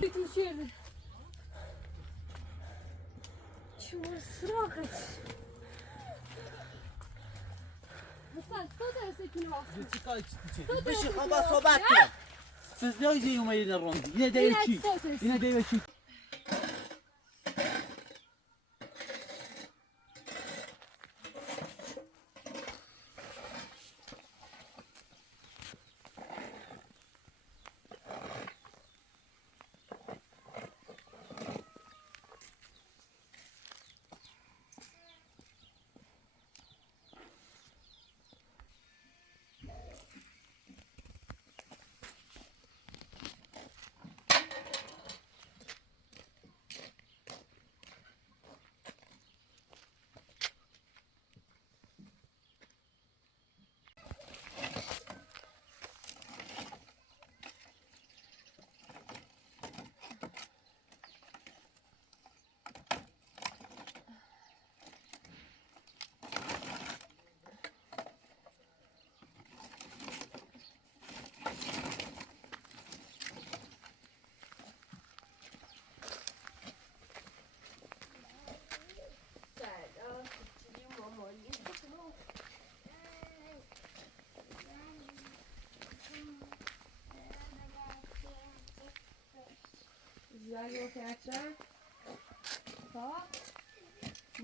شو سراغت حسن صدر سکینه چی کاری چی بشی با صحبت کنم سزدای زی اومدی در روندی اینه دیگه چی اینه دیگه چی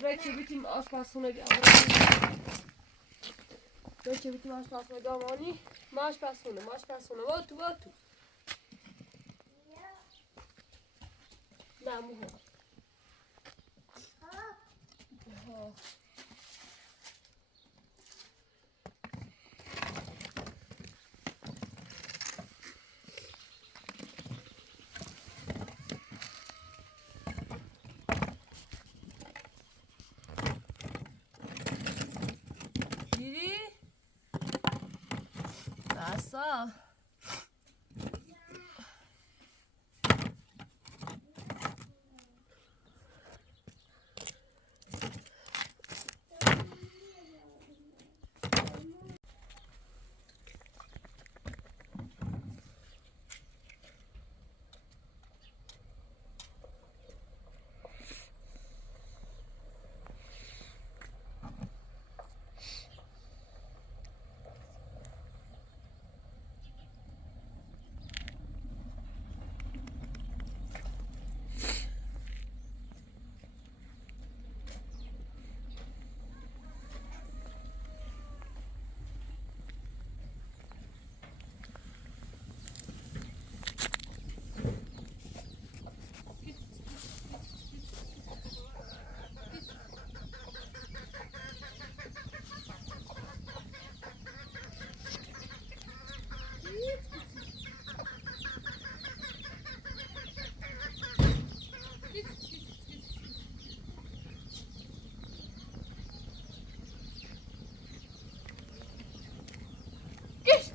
Welche mit dem Auspassung Welche mit dem Auspassung Gamani? Marsch passone, volto. Não, morreu. Passa.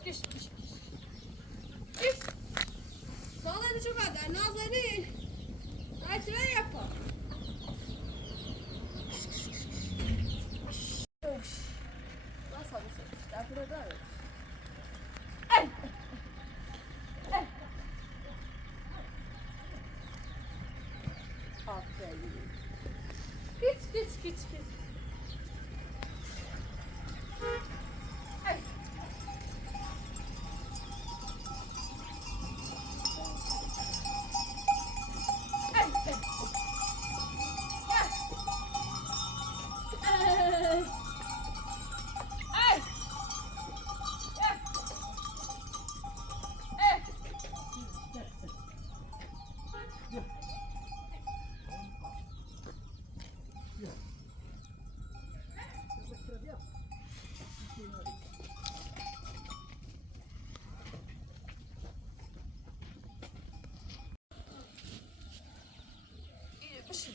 Geç. Sağları çok kadar. Nazları. Aytıra yapar. Nasıl mısın? İşte burada. Ay. Aferin. Git.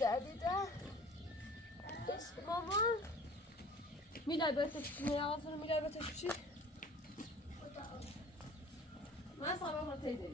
Derdی ده مامان میلای بهتش نیازه میلای بهتش بشی من سلام رو تیزی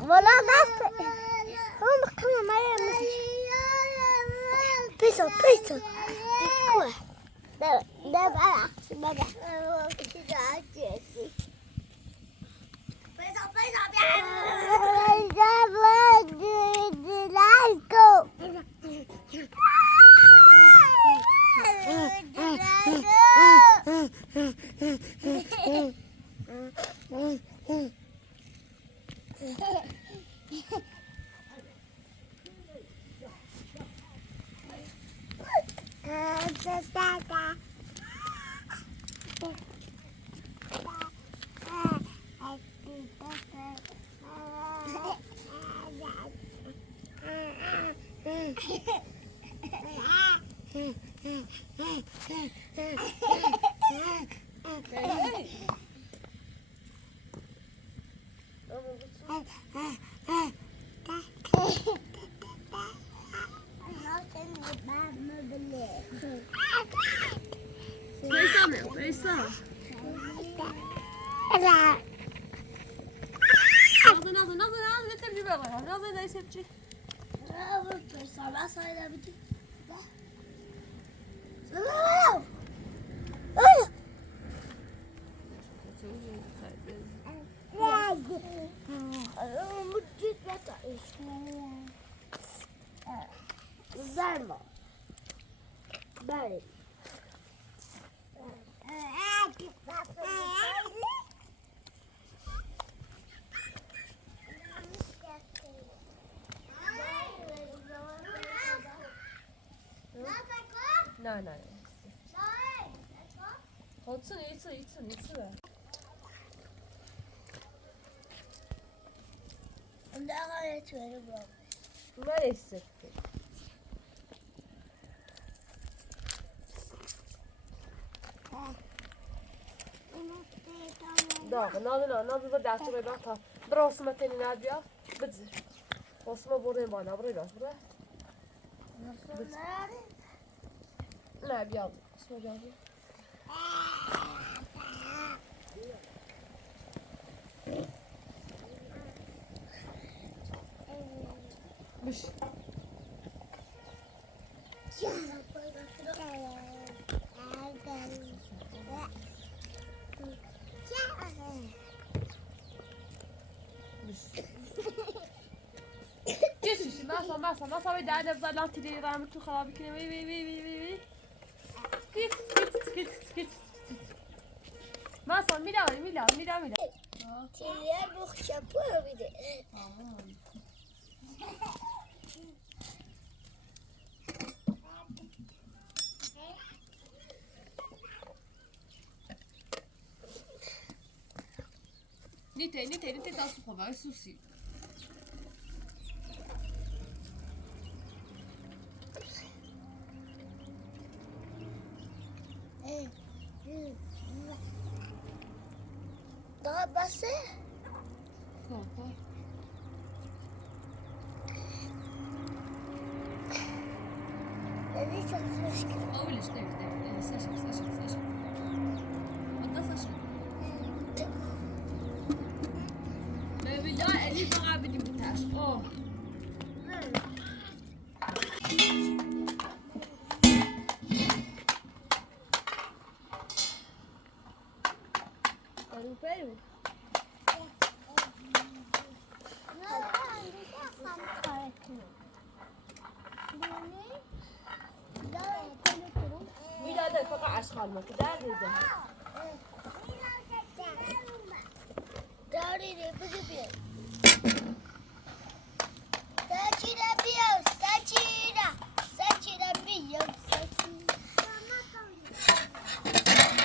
والله بس هم كانوا معي بيسو ده بقى بقى نازل تمشي بقى نازل لا يسبتي لا لا好吃你吃一次ما يسكت داغ نازل بدي أشتري بقى براسمة تاني نادية بتزر راسمة بورين بانا بري لاش بري لا بيض اسمه بيض مش جيش ما صار بدي أنا بضل أنتي لي رامتو خرابي كده وي كيت ما صار ميلا تیلیه بخ شپو بیده Nite tasu på vei sushi. daha bası Kanka. ne çalışmış Öyle işte. Saçım. Hatta saçım. بالله اللي بقى بدي بتاعش Peru. Milada fakat aşkal mı? Kadar dedi. Dari ne bu gibi saçına biyo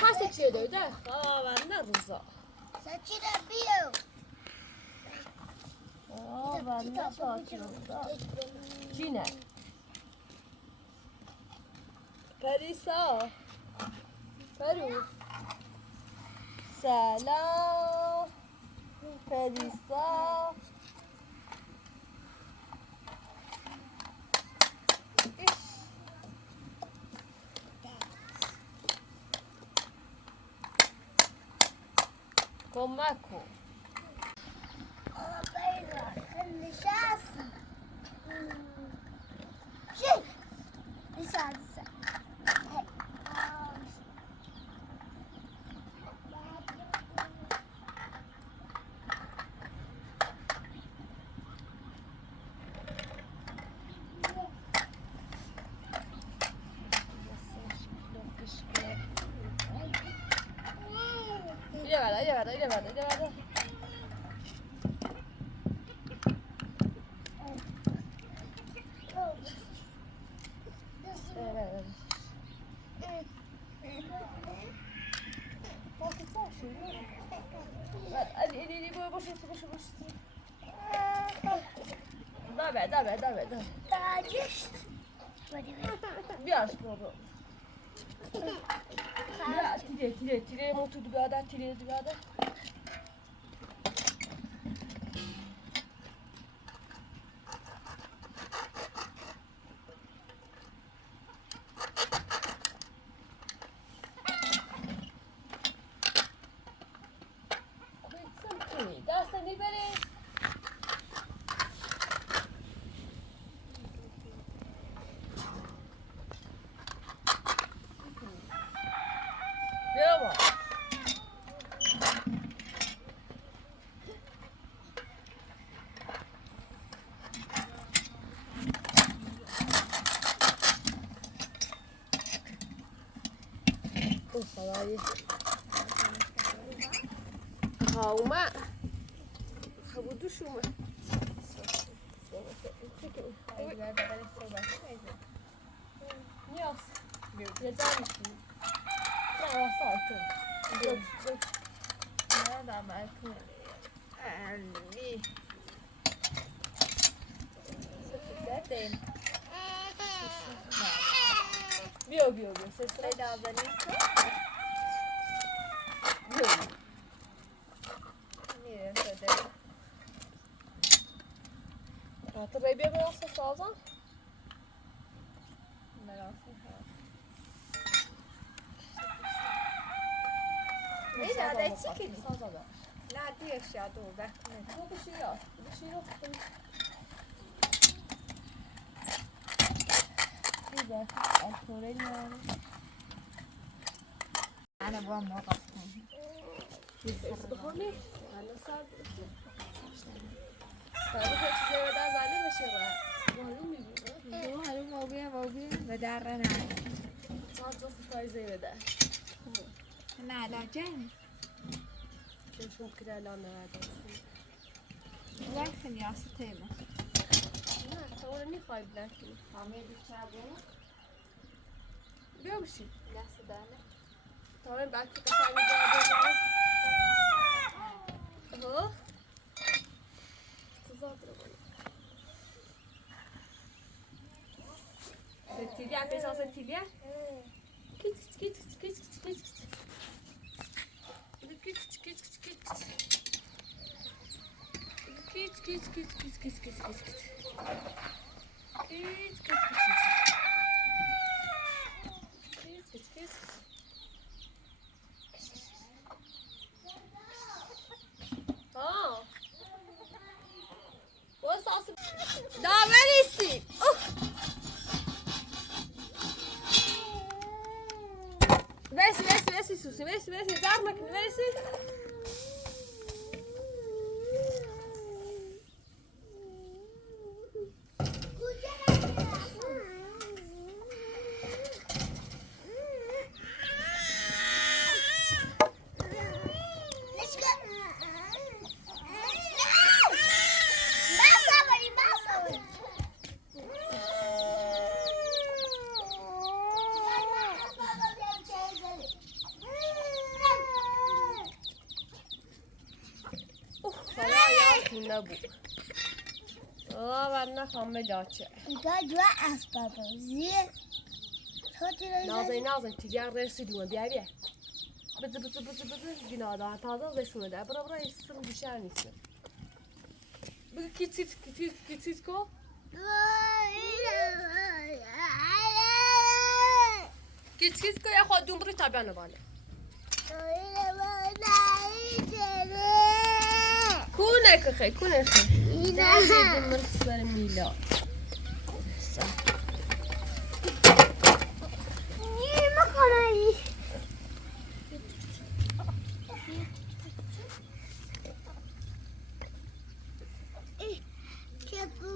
Kaç seçiyor öyle? Aa ben de Rıza. saçına biyo Aa ben de saçıyorum. Cine. Perisa. Peru. سلام پریسا کمک کن Lleva. Dá. Viaja, baba. Tire motor do gada, tire do gada. Falei. Calma. Rabo do chuma. Nossa. Meu Deus. Não, solta. Nada mais com ali. Se fizer tempo. Viu. Você sai da nisso? تبغي بيها بنفس الصوصة؟ Nei, nada, é chiquinho. Nada, deixa do vermelho. Vou deixar. Güzel. Alkol'e أنا بقى موقف. اسبحوني. أنا صار. تعرف إيش زي وده زعلان بشيرة. موجود بدارنا. صار جوف كويس زي وده. أنا على جنب. شوف ممكن أنا هذا. لكن يا ستيمة. لا تقولني خايب لكن. عميد الشعبية. بيمشي. لا صدقني. طبعا بعد كده ثاني جاب اهو ستيليا بيسا ستيليا Daverisi. Versi Susi, versi, zarmak, versi. نبو والله خامه لاچه دو اسباب زیر نازی تیجار رسیدیم بیا Bıcı binadan taze şunu da. Bura sırrım düşer misin? Bu kitsiz ko. Kitsiz ko ya خودتون برو تابانه بالا. کونه که خیلی کونه خیلی درد من سر میلاد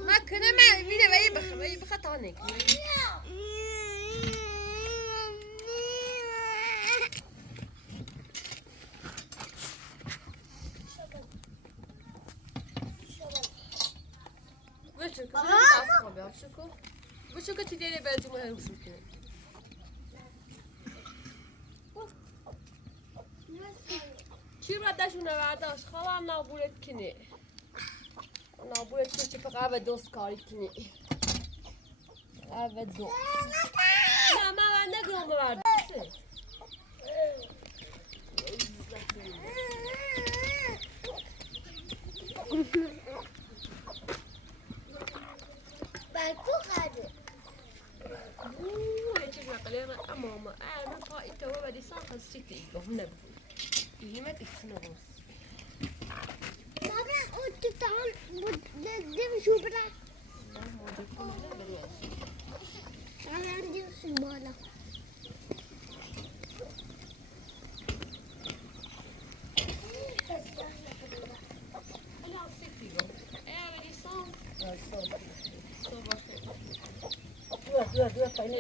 ما کنه من میره و یه بخواه تا نکنه بشو که تیدیه بلدی مهم شو کنه چی رو داشونه برداشت خواهم نابولت کنه نابولت کنه چه فقط به دوست کاری کنه به دوست نه من نگرم برداشته Balko خرده هیچ نقلیه اما من پا ایتو و دی سال خسیتی ایگاه نبود ایمت ایتونه بوس بابا اون تو تان دم شو برا الان دیوس بالا یه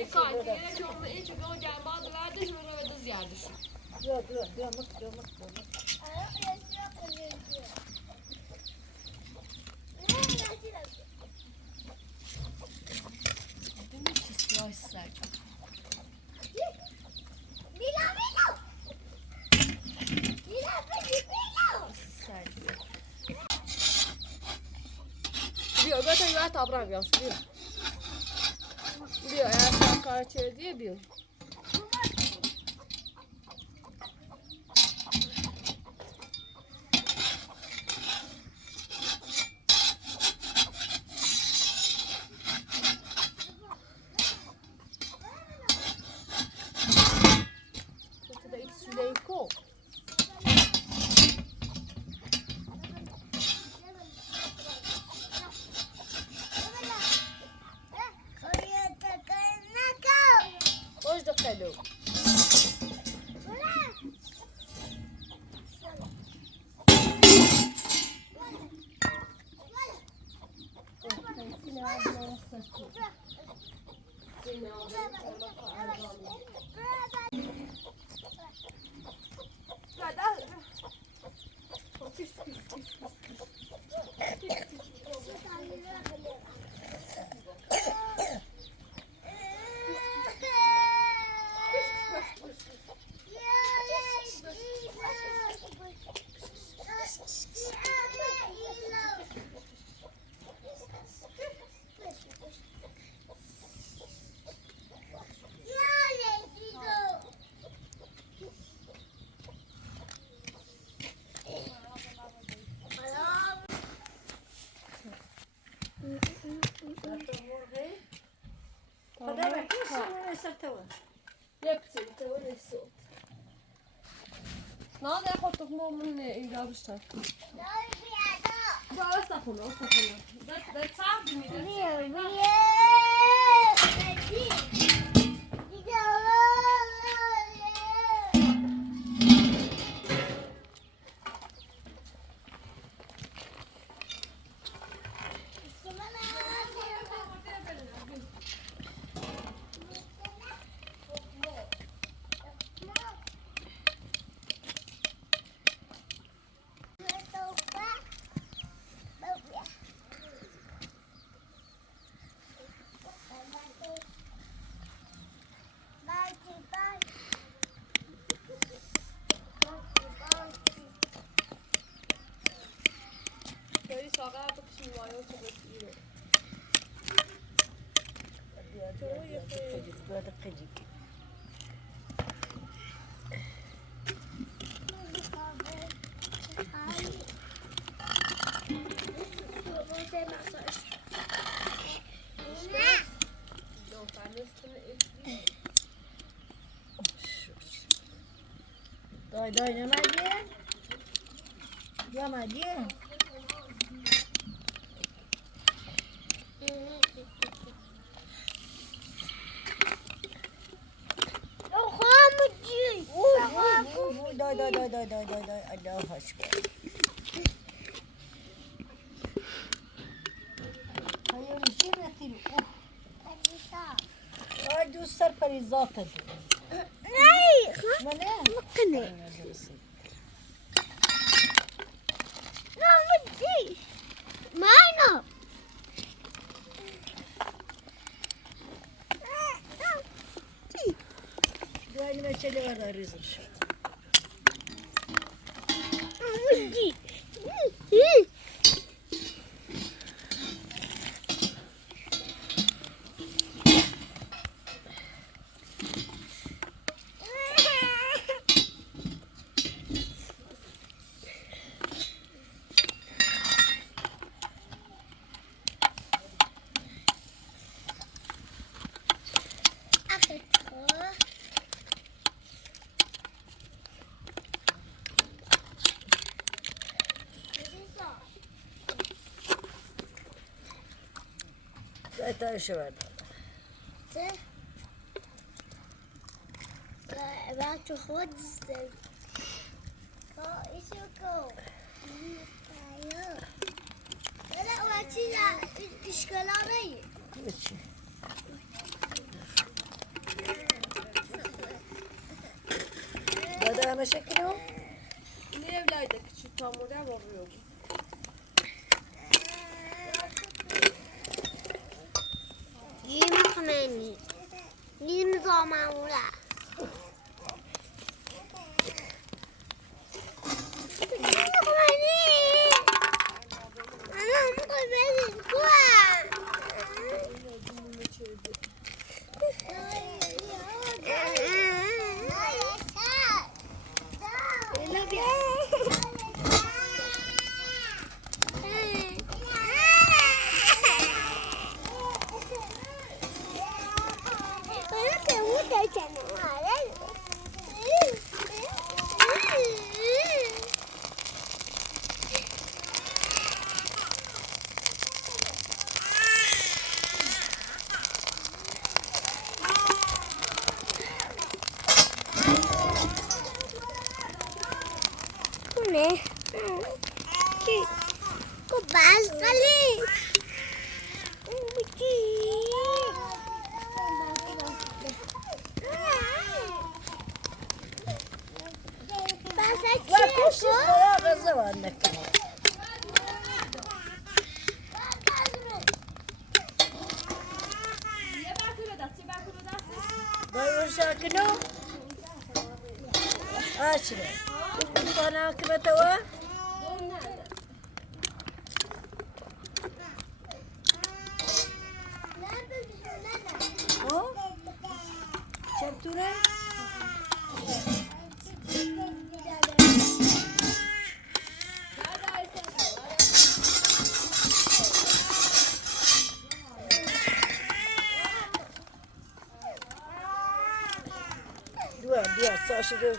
جمعه این چه گاه جنباد وردش رو بده زیادش دمی چی سیاه سگ بیا بیا تا یه تابرم بیاس بیا بیا اصلا کار چه دیه بیا ده iets sudei ko hoje do calor نه ده خود تو من ایراد بیشتر با استخونه ده صعب میده ساقه بکشیم مایه تو بسیره دای نمدی؟ نمدی؟ خامجی دای الله اشکر هاي مشي نتيم دوست سر پریزات دو نه منه مکنه خامجی مانا دای نمیشه لیوان ریزش خامجی تا شود بچه خود زد ایشو کو نه وقتی اشکالا نیه چی دادا همه شکلو Ne evlerde küçük hamura varıyor. Yirmi kımeni. 20 zaman ura. Yirmi kımeni. Anam kımeni. Ne? Kok panas sekali. وكوش الصلاة غزوة عندك ضيو شاكنو عاشرة أنا كما توا شرطورة دوا صاشرة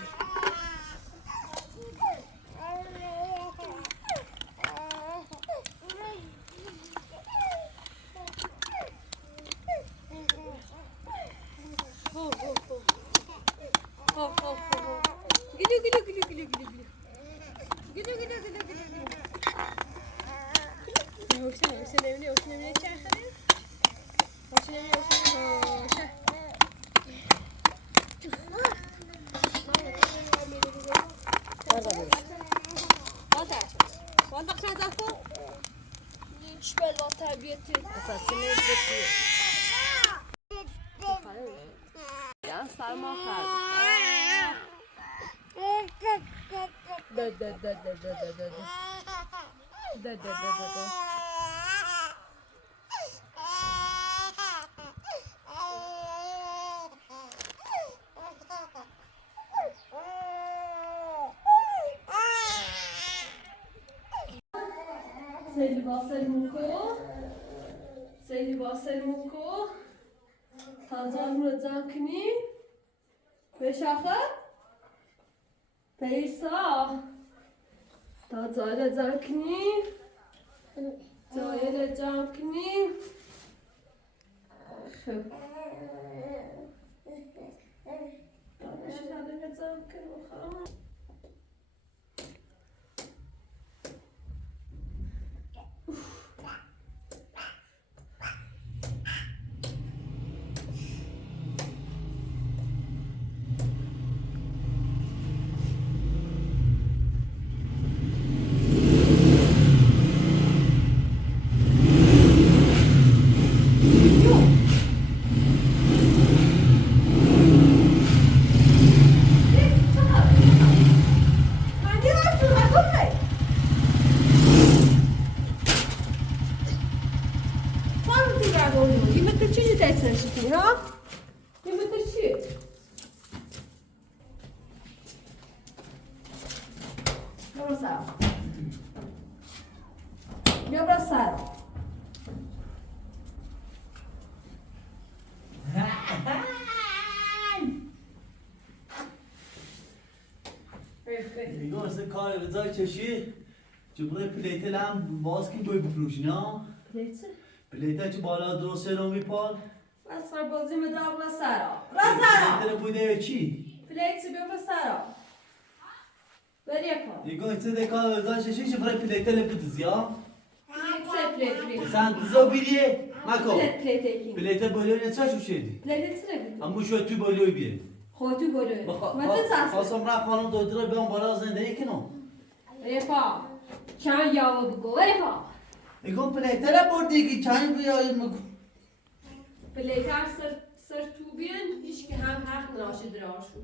Ya sarma sardı. Da da da da da da da. Da da da da da. Seni basar muko. Seni basar muko. Tazar mı zakni? Beşağı? پیسا تا زایل جمکنی زایل جمکنی خب دانش زایل جمکن بخوام نگاه مثل کار رضای چشی جبره پلیتل هم باز که بای بفروشی نه؟ پلیته؟ پلیتل چه بالا درست رو میپال؟ بس خواهی بازی مدرب رسارا رسارا پلیتل بوده چی؟ پلیته بیا رسارا بریه پا نگاه چه کار رضای چشی جبره پلیتل بدزی ها؟ پلیت سن تزا بیریه مکو پلیت پلیتل بایلوی چه شو شدی؟ پلیت چه نبید؟ همون شو توی بایلوی بیه خودتو بروی متى تساس خواستم رفت خانم دکتر بیام بالا زندگی کنم رفا چند یاو بگو رفا نگاه پلیتل بردی که چند بیایی مگو پلیتر سر تو بیان هیچ که هم حق ناشه دراشو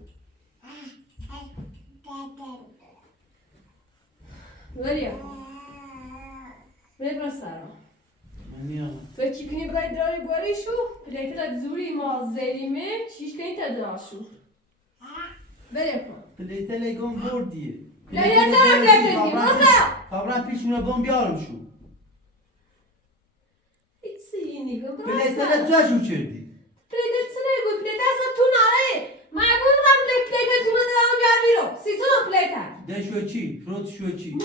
وریا برای سارا فکر کنی برای دراری گوریشو پلیتر زوری ما زلیمه چیش کنی تدراشو برای پا پلیتل گم بردیه پلیتر خبرم پیشونه بام بیارم شو هیچ سی نگم پلیتل تو شو چردی پلیتر چه نگو پلیتر اصلا تو ناره معقول قبل پلیتر تو ندارم بیار بیرو سیسون پلیتر ده شو چی؟ فروت شو چی؟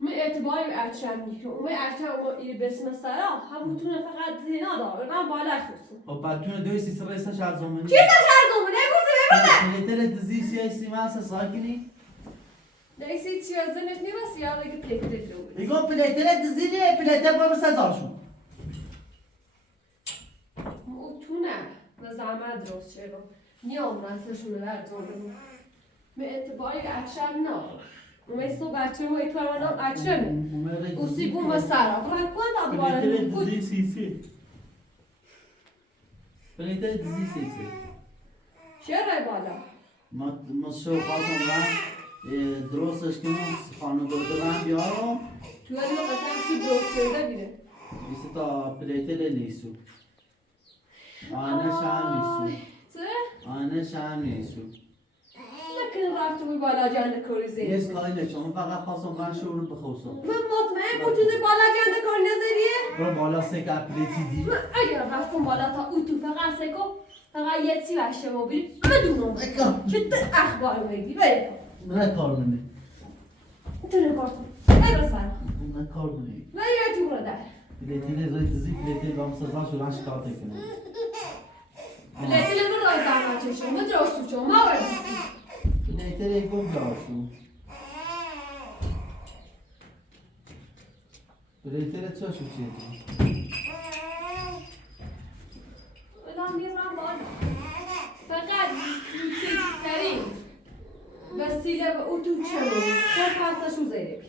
من اعتباری به ارچم میکنم اون ارچم اون ایره بسم سرا همونتونه فقط دینا داره من بالا خورسم خب بعدتونه دوی سی سر شهر زمانی چی سر زومه نگوسی ببینه پلیتل دزی سیاسی ماسه ساکنی نیسی چی از زنش نیوست یا دیگه پلیتر درو نگاه پلیتل دزی نه پلیتل بام سزار شو اون تو نه و زحمت درست چرا نیام رستشونه برزونه من اعتباری به ارچم نه Umesto bacemo e trovano a cene. Così come sarà. Quando vuole پلیتل دزی سیسی پلیتل دزی سیسی چرا بالا؟ ما شو خواستم رم درستش کنم خانه دکتر بیارم تو الان مثلا چی درست کرده بیره؟ بیست تا پلیتل نیستو آنه شم نیستو چه؟ آنه شم نیستو لكن رفت بوی بالا جنده کاری زیر. یه کاری نشم فقط خواستم من شو رو بخوستم من مطمئن بود تو بالا جنده کاری نزدیه؟ برو بالا سه کپلیتی دی من اگر رفتم بالا تا او تو فقط سکو فقط یه سی وشه موبیل بدونم چه اخبار میگی بریم نه کار منه تو نگاه کن برسن نه کار منه بریم تو برو در پلیتل رای دزی پلیتل بام سزا شو رنش کار تکنم پلیتل من رای زحمت چشم من درستو چون ما بریم پلیتل گم داشو پلیتل چه شو چیدی الان میرم بالا فقط کوچکترین وسیله به او تو چمون چه پسشو زیره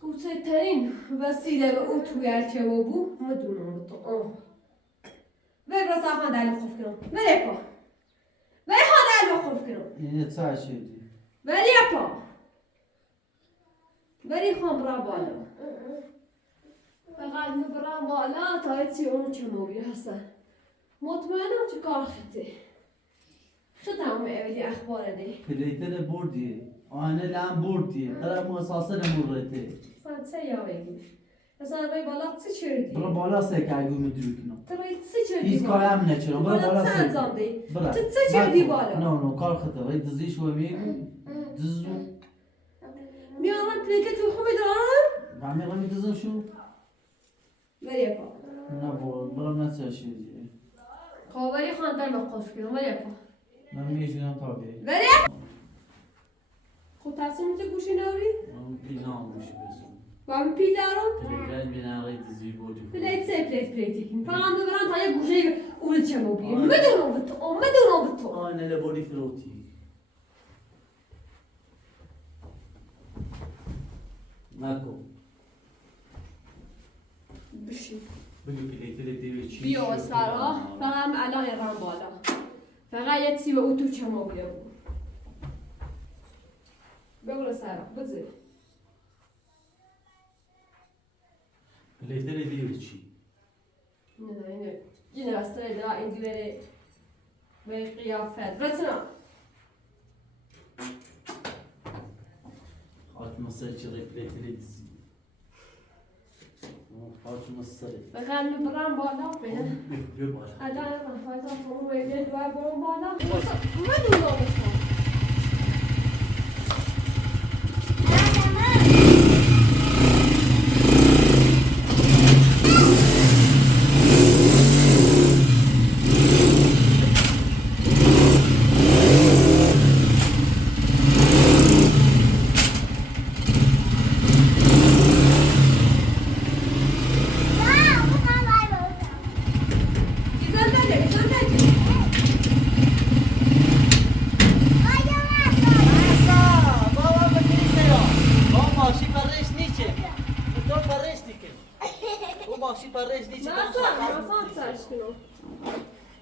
کوچکترین وسیله به او توی ارچه بو مدونم تو برو صافن دل خوف کنم ولی پا ولی ها دل خوف کنم اینه چه شدی ولی پا ولی خام را بالا فقط میبرم بالا تا ایتی اون چموبی هستن مطمئنم چه کار خطه خطه همه اولی اخبار ده پلیتل بردی آنه لام بردی طرف مساسر مورته سنسه یا بگی مثلا روی بالا چه چردی؟ برو بالا سکه اگه مدرو کنم روی چه چردی هیچ کاری هم نچرم برو بالا چه سکه انجام دی؟ برو تو چه چردی بالا؟ نه کار خطر ولی دزیش و میگو دزو میامن پلیت تو خوبی دارم؟ همه قمی دزم شو ولی پا نه برم نسه شیرجی خواهی خواندر مقاف کنم ولی پا من میشونم تا بی ولی خود تصمیم تو گوشی نوری؟ من پیلام بوشی بسون و همین پیل دارم؟ پلیگل بینن غیر دزی بودی پلیت سه پلیتی کن فقط ببرن تا یه گوشه اول چه مو بیم مدونم به تو آینه لبولی فروتی نکو بشین بگو پلیتر دیوی چی بیا سرا فقط الان ایران بالا فقط یه سی به او تو چما بیا بود بگو سرا بزر پلیتر دیوی چی نه اینه راسته دا این دیوره به قیافت بتنا خاط مصر چرا پلیتر دیزی خاط مصر فقط میبرم بالا بینه بیا بالا الان ایران فایتا فرو ویده دوار برم بالا مدونم به تو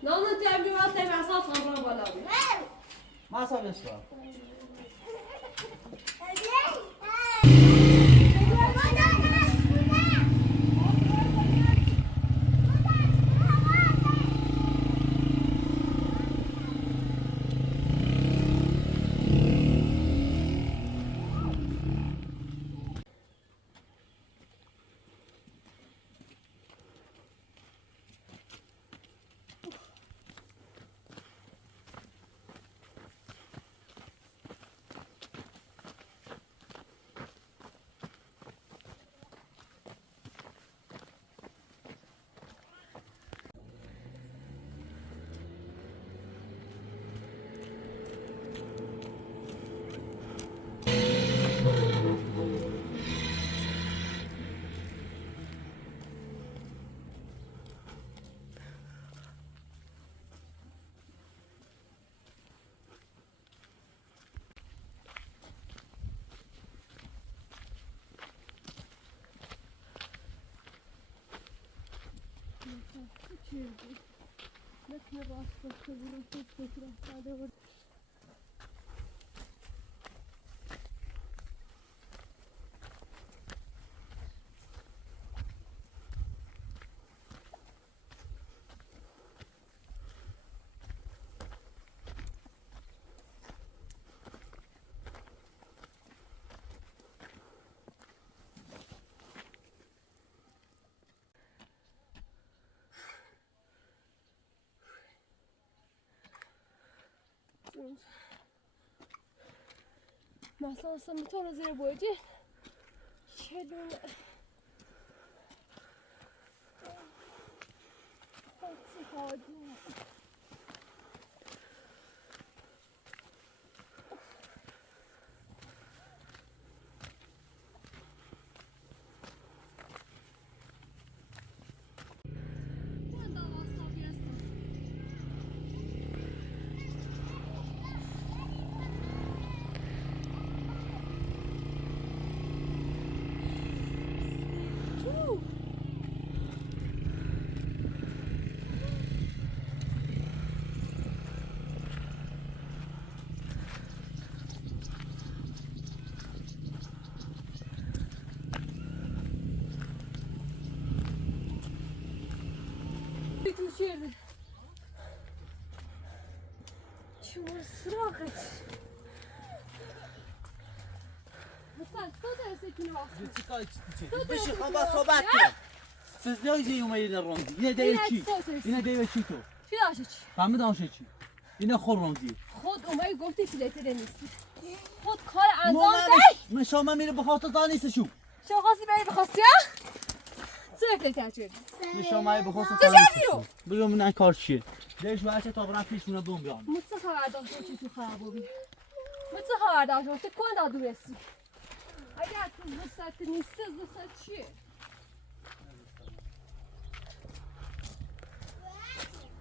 Non, non ti abbiamo a te, ma sa sembra balare. Masa beswa. مثلا اصلا تو رو زیر بوجه چه دونه خودسی خواهدی Düşürdü. Şunu sıra kaç. حسن تو درسه کنی واسه چی کار چی بشی خب با صحبت کن siz ne yüzeye yumayı ne rondi yine deve çi to چی داشتی چی؟ ben داشته چی yine خور rondi خود اومدی گفتی فیلتر نیستی خود کار انجام ده من شما میره به خاطر دانیست شو شما خواستی بری بخواستی ها؟ چرا فیلتر چی؟ من شما به خاطر چه دانیست کردیو؟ شو بگم من کار چیه دیش بچه تا برام پیشونه بوم بیام مچه خبر داشتی چی تو خرابی مچه خبر داشتی کن دادو رسی اگر تو زوست نیستی زوست چیه؟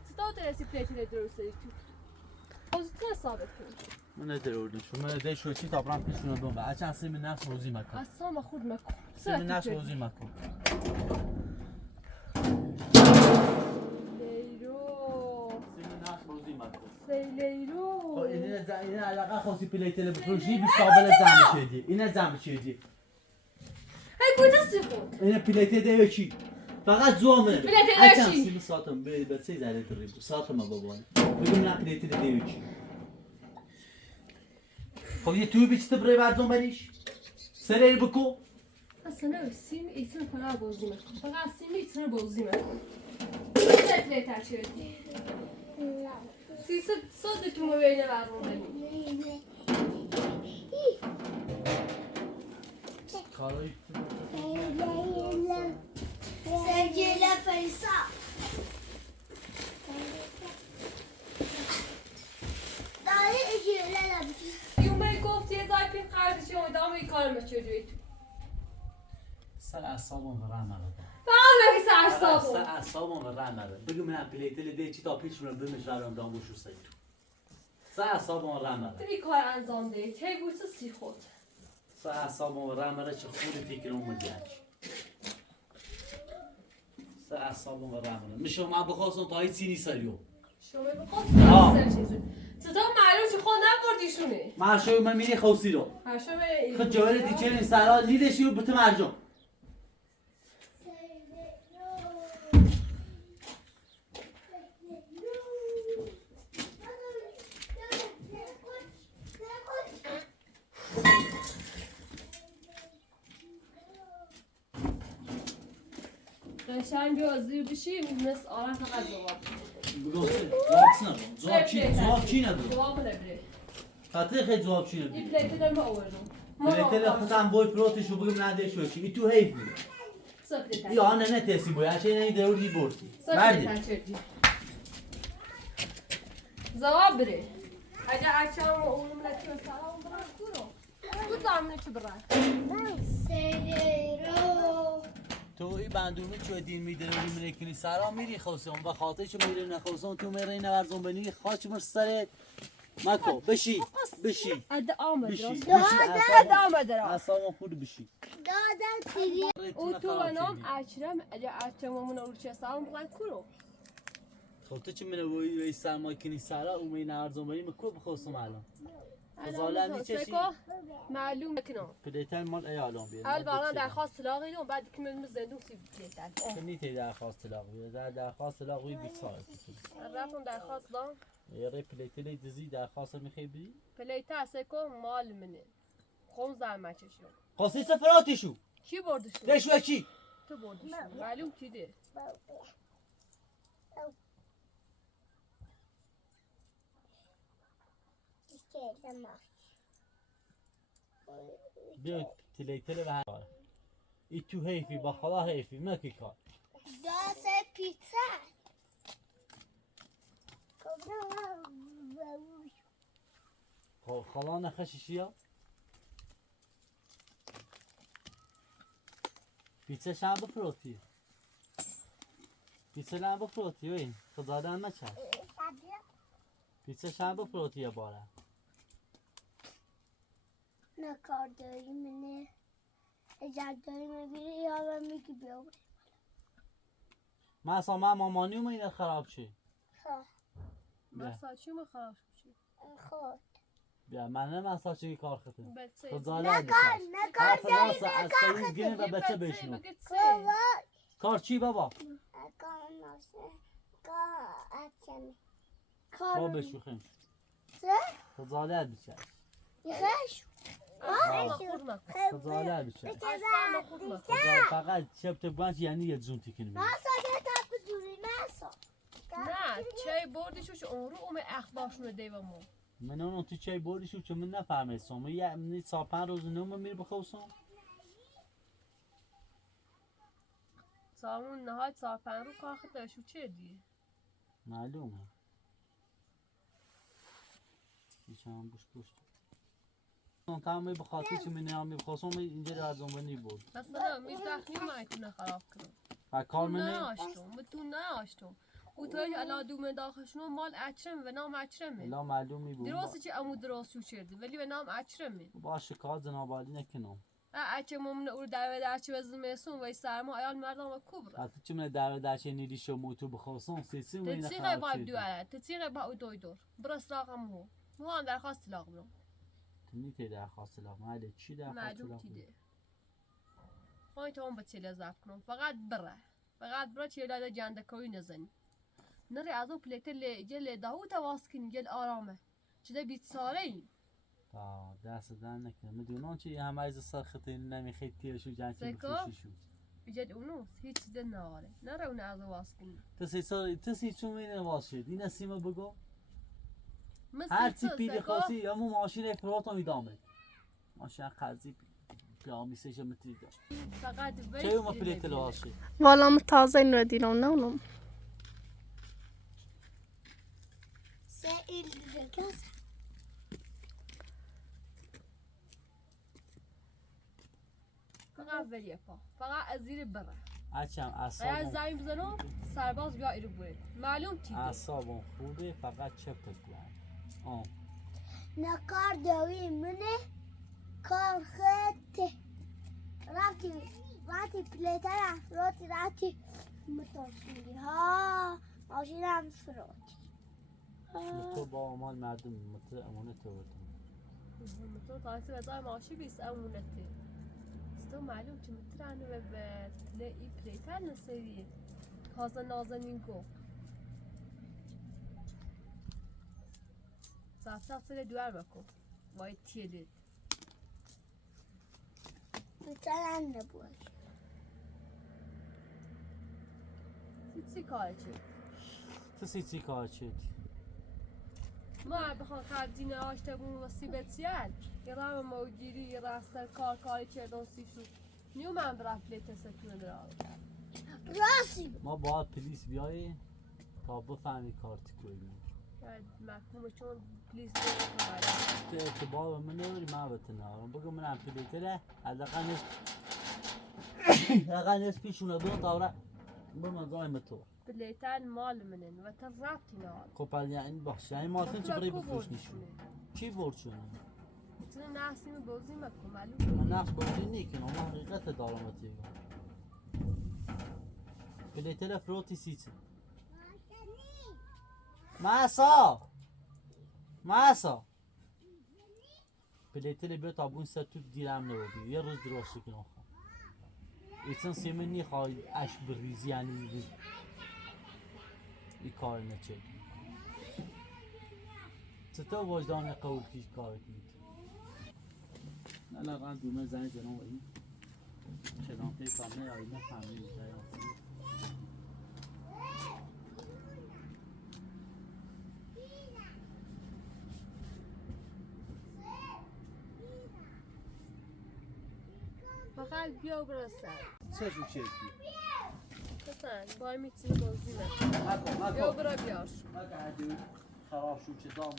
چطور درستی فیلتر درسته تو؟ پوزیتیو ثابت کن من نداره شو من دیش شو چی تا برام پیشونه بوم و اصلا سیم نفس روزی مکن اصلا ما خود مکن سیم نفس روزی مکن لیرو سیم نفس روزی مکن لیرو اینه علاقه خاصی پلیتل بفروشی بیش قابل زن شدی اینه زن شدی هی کجا خود اینه پلیتل دیو چی فقط زومه پلیتل دیو چی؟ سیم ساتم به سه ذره دریبو ساتم بابان بگم نه پلیتل دیو چی خب یه توی بیچته برای بردم بریش سریر بکو اصلا سیم ایتون کنه بازی میکن فقط سیم ایتون بازی میکن چه پلیتر چردی؟ صد تو مبینه برمون ببین کارایی Sevgiyle Felisa. Daha iyi یومه گفت یه زای پین قرضشی امیدام این کار مچردی تو سر اعصابم و رحم نبود فقط بگی سر سر اعصابم اعصابم و رحم نبود بگو من پلیتل دی چی تا پیش رو بمش رام دام بشو سید سر اعصابم و رحم نبود تو این کار انجام ده کی بود سی خود سر اعصابم و رحم نبود چه خود فکرم مجاش سر اعصابم و رحم نبود میشه من بخواستم تا هیچ چیزی سریو شما بخواست سر چیزی چطور معلوم چه خود نبردیشونه مرشو من میری خوسی رو هرشو به خود جوهر دیچه این سرا لیدشی و بته مرجان قشنگ بیا زیر بشی مثل آرن فقط جواب بگو جواب چی نداره جواب نبره خاطر خیلی جواب چی نداره این پلیت دارم آوردم پلیتل خودم بای پروتشو بگم نده شو چی تو حیف بود یا نه تسی باید چه نه دروری بردی بردی جواب بره اگه اکشم و اونم لطفا سلام برای کورو تو دامنه چه برای تو این بندونه چه دین میدونی میکنی سلام میری خوسم و خاطرش میره نخوسم تو میری نورزون بنی خاچ مرسره مکو بشی ادعام بشی درست ادعام درست اصلا خود بشی Dağdan siri. او تو و نام اکرم اگه اکرممون رو چه سلام برای کورو خب تو چه منو وی سرمای کنی سرا او می نورزون بنی مکو بخوسم الان خزالم چشی معلوم کنم پلیتل مال ایالان بیاد اول برام درخواست طلاقی دادم بعد که من زندون سی پلیتر کنی تی درخواست طلاق بیاد درخواست طلاق وی 20 سال رفتم درخواست دادم یه پلیتل دیزی درخواست میخوای بی پلیتر سکو مال منه خون زحمتشون قصی سفراتشو کی بردش دشو چی تو بردش معلوم کی ده بیا پلیتل به هر ای تو حیفی با خدا حیفی مکی کار Dağsa pizza. خب خدا نخشیشی ها پیچه شم بفروتی پیچه لم بفروتی وین خدا دن نچه پیچه شم بفروتی یا باره Ne kadar dövümünü. Eğer dövümü biri yalanı gibi olur. من اصلا من مامانی اومه اینه خراب چی مساچی ما خراب شد خود. بیا من نه مساجی کار خطه بچه خزاله Ne kadar حرف راست dövümü از قیل گینه و بچه بشنو baba. کار چی بابا با بشو خیمش Sen? خزاله بیچه Yıkaş. اصلا خود نکن. خجالت بشه اصلا خود نکن. فقط شب تبگانش یعنی یه جون تکین میگه ناسا یه تاپ دوری ناسا نه چای بردیشوش اون رو اومه اخبارشونو دیوامو. من اون تو چای بردیشو چون من نفهمه سوم یه امنی ساپن روز نوم میره بخوصم سامون نهایت ساپن رو کار خطرشو چه دیه؟ معلومه هیچ هم بوش پشت اون تمامی بخاطی چه من نامی بخوصم اینجا رو از اون بود مثلا میدخنی مایتونه خراب کنم. و کار تو منه ناشتم تو ناشتم و توی الا دوم داخلشون مال اچرم و نام اچرمه. لا معلومی بود درسته چه امو درست شو شده ولی به نام اچرمه. باشه کار زنابالی نکنم اچه ممنوع اور در چه وزمسون و سرما ایال مردم کبر. حتی چه من در چه نیری شو موتو بخوصم سیسی من تتیغه خراب باید شد دواره تتیغه با دوی دور برس لاغم هو هم درخواست لاغم رو تنی تی درخواست لاغم هده چی درخواست معلوم لاغم تیده های تو هم بچه لذت کنم فقط بره چه لاده جنده کوی نزنی نری از او پلیت جل دهو تواس کنی جل آرامه چه بیت ساله این دست دن نکنه میدونم چی همه از سرخطی نمیخید تیرشو جنسی سکا؟ بفروشیشو بجد اونوس هیچ چیز ناره نره اون از او واس کنی تسی چون مینه واس شد این اسیمه بگو مثل هر چی تو، پیری سکا؟ خاصی همون ماشین فراتو میدامه ماشین قرضی پیامیسش متری داشت فقط وی چه اومه پلیت لواس شد والله تازه اینو دیدم نه سه ایل دیگه فقط ولی پا فقط از زیر بره هرچم از اعصابم زمین بزنم سرباز بیا ایرو بود معلوم تیده اعصابم خوبه فقط چپ کنم نکار دوی منه کار خیلی رفتی پلیتر افراتی رفتی متاسونی ها ماشینم فراتی تو با امان مردم متر امانه تو بردم تو تاسی بزای ماشی بیست امونته تو معلوم چه مترانه و به تلی پلیتر نسیری تازه نازنین گو ساعت سر دوار بکن باید تیدید پلیتر نبود چی کار چی؟ تو کار چید ما بخوام خرجینه آشته بون و سیبتیل یه رام موجیری یه راستر کاری چردون سی شد نیو من برای پلیت ستونه درال راستی ما باید پلیس بیایی تا بفهمی کارتی کنیم مفهومه چون پلیس بیاره تو اعتبار من نداری من بتنم بگو من هم پلیتره حداقل نصف پیشونه دو تاوره بمزایم تو پلیتر مال منن و تا رابطی نال خب یعنی باشه یعنی مالتون چه برای بفروش نیشون چی برچونه تو نحسیم بازی مکن معلوم من نقش بازی نیکنم اما حقیقت دارمتی پلیتر فروتی سیچه مسا پلیتر بیا تا بون سر تو دیرم نبودی یه روز درست کنم ایتون سیمنی خواهی اش بریزی یعنی این کار نچه چطور وجدان قول کیش کار کنید نلاقا دومه زنی زنم و این چنان پی کامه آئی نفهمید فقط بیا و برسن چه شو چکی؟ بسن بای میتونی بازی مکن بیا و برا بیاش خراب شو چه دامو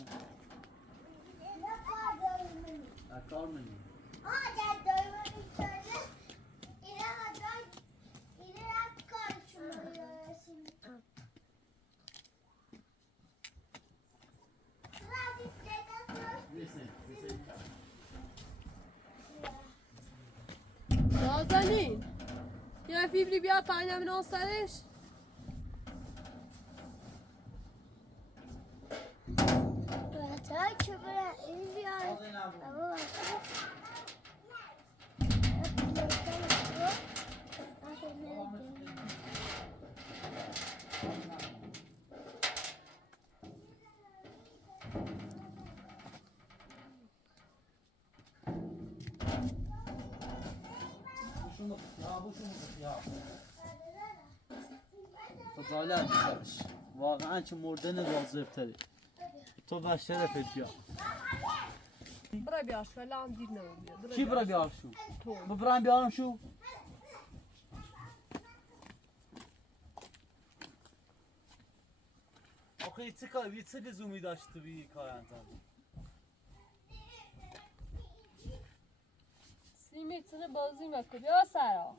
نکار دوی منه اکار منی آجا دوی منه چرده اینه رفت کارشون رو یارسیم رفتی پلیتر نازنین یه فیبری بیا پایین همین آن سرش بهتر که برن این بیاره اما خجالت بکش واقعا چه مردن واظب‌تری تو و شرفت بیا برای بیاش که لام دیر نمیاد. چی برای بیار شو؟ تو. ببرم بیارم شو؟ آخه چه کاری چه لزومی داشت تو بی کار انجام بدی؟ سیمی چه بازی میکنی یا سرا؟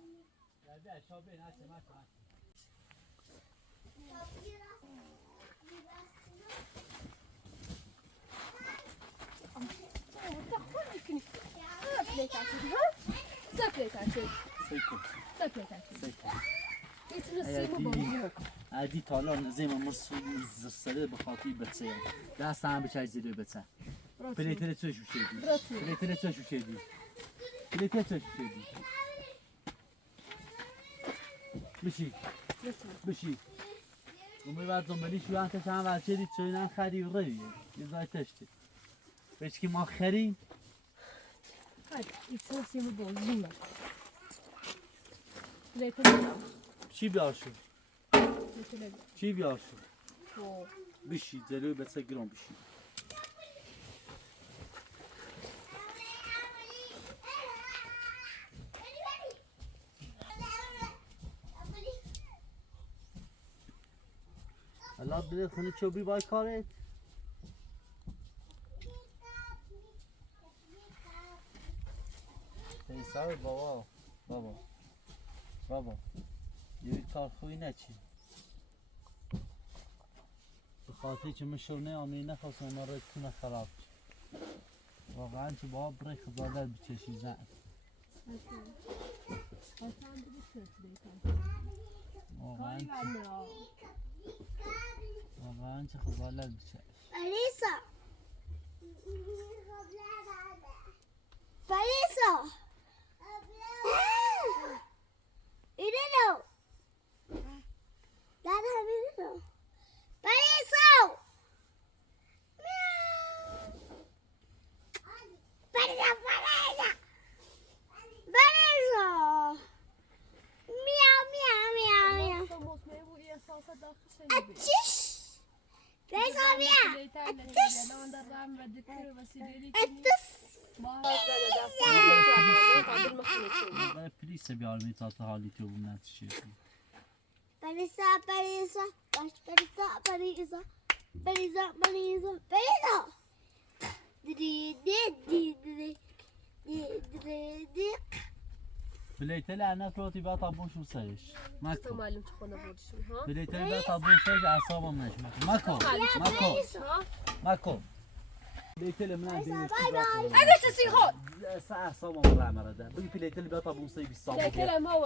عادی تالا نزیم مرسول زرسله بخاطی بچه دست هم بچه زیره بچه پلیتر تو شو شدی پلیتر تو شو شدی پلیتر تو شو شدی بشی بشی امی بعد دنبالی شو انت چند بچه دید چوی نن خری و غیریه یه زای تشتی بچه که ما خریم ایسا سیمی بازی میکنی. چی بیار شو؟ چی بیار شو؟ بشی جلوی بچه گرام بشی الله بده خونه چوبی بای کارت پیسر بابا یه کار خوبی نچی به خاطر که مشونه آنی نخواست اونا رو کنه خراب واقعا که با برای خزادت بچشی زن واقعا که خزادت بچش Parisa. Parisa. Irino. Dada, Irino. Parisa. Parisa, Parisa. Parisa. Miau, miau, miau, miau. Açış. Parisa, miau. Açış. برای پلیس بیارمی تا تا حالی تو بوم نتیشه Parisa, Parisa. Baş Parisa, Parisa. Parisa, Parisa, Parisa. Didi, didi, didi. Didi, didi. بلیت لعنت رو تی بات ابون شو سرش تو مکو معلوم چه خونه بودشون ها؟ بلیت بات ابون سرش اعصابم نشمه مکو بلیت من بلیت اگه چیزی خود اعصابم را مرده بگی بلیت بات ابون سرش بیسام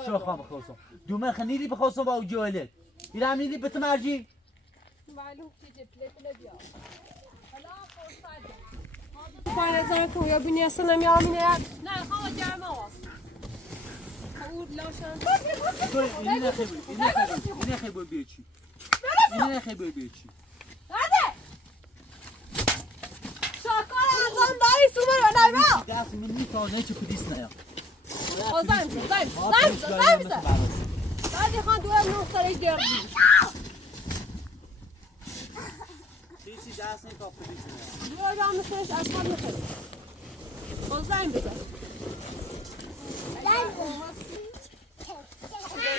شو خام خورسم دومن خنیلی بخواستم با جوالت ایرام نیلی بت مرجی معلوم چیزی پلیت بیا حالا فرصت پای نظر تو یا بینی اصلا نمیامینه نه خواهم جمعه هست خود لاشن اینه خیلی بیچی اینه خیلی بیچی شاکار ازم داری سومر و نایما دست من میتونه چه پلیس نیا زنگ بعدی خان دوه نه سرش گردی چیزی دست نیست تا پلیس نیا دوه جا مثلش اصلا میخواد زنگ بزن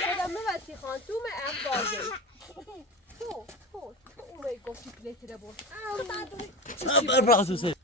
خودم میبتی خان تو من افبازه تو اومه گفتی پلیتی رو بود براسو سه